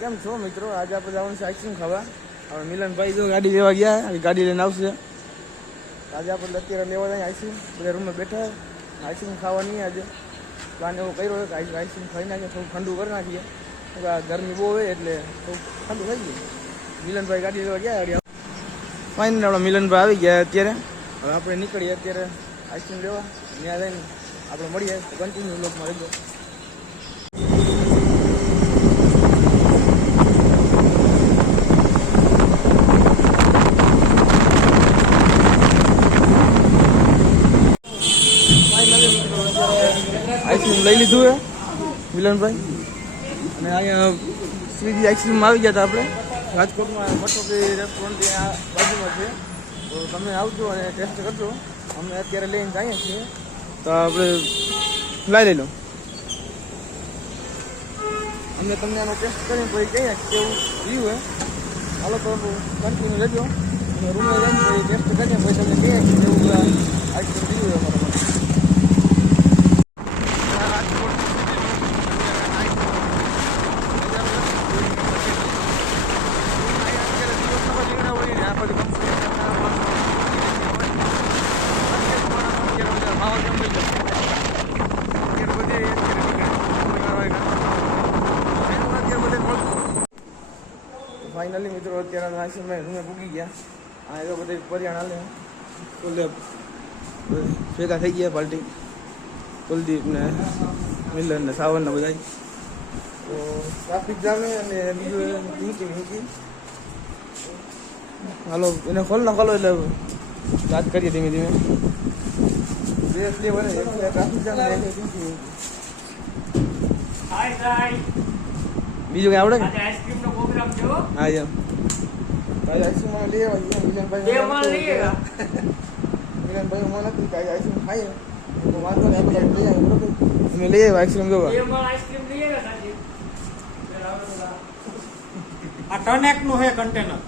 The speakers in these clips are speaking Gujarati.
કેમ છો મિત્રો? આજે આપણે જવાનું છે આઈસ્ક્રીમ ખાવા. હવે મિલનભાઈ જો ગાડી લેવા ગયા ગાડી લઈને આવશે. આજે આપણે અત્યારે લેવા જાય આઈસ્ક્રીમ. બધા રૂમમાં બેઠા આઈસ્ક્રીમ ખાવાની આજે. પ્લાન એવો કર્યો કે આઈસ- આઈસ્ક્રીમ ખાઈ નાખીએ, થોડું ઠંડુ કરી નાખીએ. ગરમી બહુ હોય એટલે થોડું ઠંડુ થઈ ગયું. મિલનભાઈ ગાડી લેવા ગયા ફાઇનલ આપણે મિલનભાઈ આવી ગયા અત્યારે. હવે આપણે નીકળીએ અત્યારે આઈસ્ક્રીમ લેવા. ત્યાં જઈને આપણે મળીએ. કન્ટિન્યુ લોકમાં રહેજો. આઈસ્ક્રીમ લઈ લીધું છે મિલનભાઈ. અને અહીંયા શ્રીજી આઈસ્ક્રીમ આવી ગયા હતા આપણે. રાજકોટમાં મટોકી રેસ્ટોરન્ટ ત્યાં બાજુમાં છે. તો તમે આવજો અને ટેસ્ટ કરજો. અમે અત્યારે લઈને જઈએ છીએ. તો આપણે લઈ લઈ લો. અમને તમને આનો ટેસ્ટ કરીને પછી કહીએ કેવું રહ્યું હે. હાલો તો કન્ટિન્યુ લેજો. રૂમમાં રૂમે જઈને ટેસ્ટ કરીએ પછી તમને કહીએ કેવું આઈસ્ક્રીમ રહ્યું અમારા માટે ફાઇનલી મિત્રો અત્યારે નાસી મેં રૂમે પૂગી ગયા. આ એ બધે પરિયાણ હાલે. એટલે ભેગા થઈ ગયા પાર્ટી. કુલદીપ ને મિલન ને સાવન ને બધા તો ટ્રાફિક જામે અને બીજું પિંકી પિંકી હાલો એને ખોલ ના ખોલો એટલે વાત કરીએ ધીમે ધીમે. બીજું કઈ આવડે? પ્રોગ્રામ છે હો હા જેમ ભાઈ આઈસ્ક્રીમ મને લઈ આવ્યા મિલનભાઈ બે માં લઈએ મિલનભાઈ મને નથી કાંઈ આઈસ્ક્રીમ ખાઈએ તો વાંધો નહીં આપણે લઈ આવીએ બરોબર? અમે લઈ આવ્યા આઈસ્ક્રીમ જોવા. બે માં આઈસ્ક્રીમ લઈએ ને સાજી. આ ટનનું છે કન્ટેનર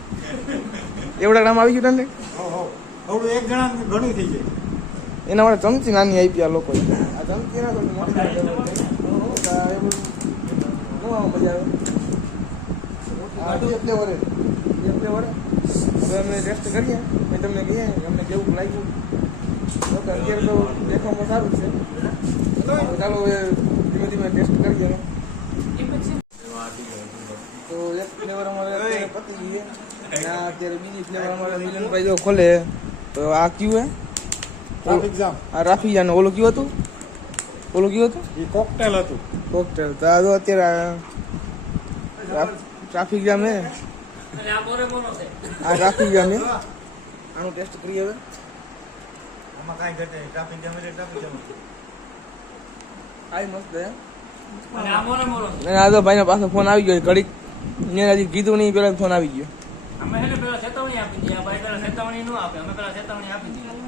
એવડા ગ્રામ આવી ગયું તને? થોડું એક જણા ઘણું થઈ જાય. એના માટે ચમચી નાની આપી આ લોકો આ ચમચી ના થોડી મોટી મજા આવે. આ વરે. એટલે વરે. હવે અમે ટેસ્ટ કરીએ. મેં તમને કહીએ અમને કેવું લાગ્યું? તો અત્યારે તો દેખાવામાં સારું છે. ચાલો હવે ધીમે ધીમે ટેસ્ટ કરીએ. તો એક ફ્લેવર અમારે અત્યારે પતી ગઈ અને અત્યારે બીજી ફ્લેવર અમારે મિલનભાઈ જો ખોલે. તો આ કયું હે? ટ્રાફિક જામ આ રાફી જાનું ઓલું કયું હતું? ઓલું કયું હતું? એ કોકટેલ હતું. કોકટેલ તો આ જો અત્યારે ટ્રાફિક જામ હે? આ ટ્રાફિક જામ હે? આનું ટેસ્ટ કરીએ હવે. આમાં કાંઈ ઘટે નહીં. ટ્રાફિક જામ એટલે ટ્રાફિક જામ આઈ મસ્ત હે? આ તો ભાઈના પાસે ફોન આવી ગયો. ઘડીક મેં હજી કીધું નહીં પેલા ફોન આવી ગયો. અમે છે પેલા ચેતવણી આપી દીધી. આ ભાઈ પેલા ચેતવણી ન આપે. અમે પેલા ચેતવણી આપી દીધી.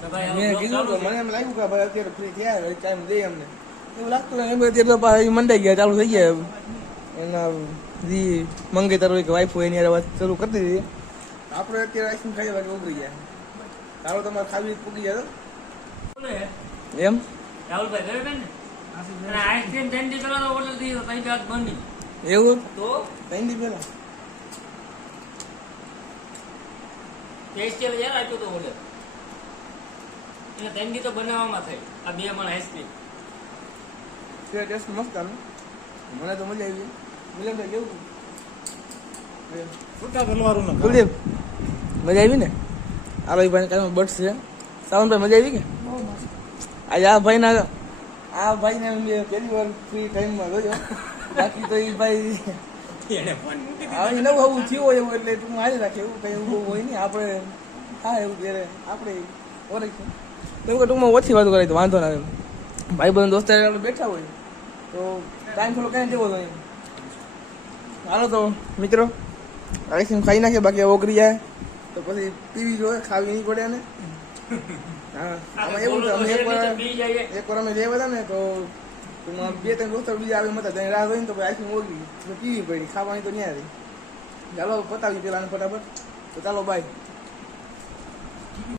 તો ભાઈ હવે મેં કીધું તો મને એમ લાગ્યું કે ભાઈ અત્યારે ફ્રી થયા ટાઈમ દે અમને. એવું લાગતું એમ અત્યારે તો મંડાઈ ગયા ચાલુ થઈ ગયા. એના દી મંગેતર હોય કે વાઈફ હોય એની વાત શરૂ કરી દીધી. આપણે અત્યારે આઈસ્ક્રીમ ખાઈ વાગે ઉભરી ગયા. તારો તમારે ખાવી પૂકી જાય એમ? એવું તો ત્રણ દી પહેલા? ટેસ્ટ યાર આપ્યો તો ઓર્ડર એને ત્રણ દી તો બનાવવામાં થઈ. આ બે મણ આઈસ્ક્રીમ. ટેસ્ટ મસ્ત આનું મને તો મજા આવી મિલનભાઈ કેવું. છૂટા તલવારું કુલદીપ મજા આવી ને? આ ભાઈ ભાઈ કાંઈ બર્ડ્સ છે. સાવનભાઈ મજા આવી કે? આજે આ ભાઈના આ ભાઈને મેં પહેલી વાર ફ્રી ટાઈમમાં જોયો. બાકી તો એ ભાઈ હવે નવું આવું થયું હોય એવું એટલે ટૂંકમાં હાલી રાખે એવું કંઈ એવું હોય નહીં. આપણે હા એવું ત્યારે આપણે ઓળખીએ કેમ કે ટૂંકમાં ઓછી વાતો કરાય તો વાંધો ના આવે. ભાઈ બંધ દોસ્તાર આપણે બેઠા હોય તો ટાઈમ થોડો કાંઈ જેવો હોય હાલો તો મિત્રો આઈસ્ક્રીમ ખાઈ નાખીએ બાકી આ ઓગળી જાય. તો પછી પીવી જોઈએ ખાવી નહીં પડે ને હા આમાં એવું અમે એક વાર બી જઈએ. એક વાર અમે લેવા હતા ને તો બે ત્રણ દોસ્તો બીજા આવે મતા ત્યાં રાહ જોઈને તો આઈસ્ક્રીમ ઓગળી. તો પીવી પડી ખાવાની તો નહીં રહી. ચાલો પતાવી પેલા ફટાફટ. તો ચાલો બાય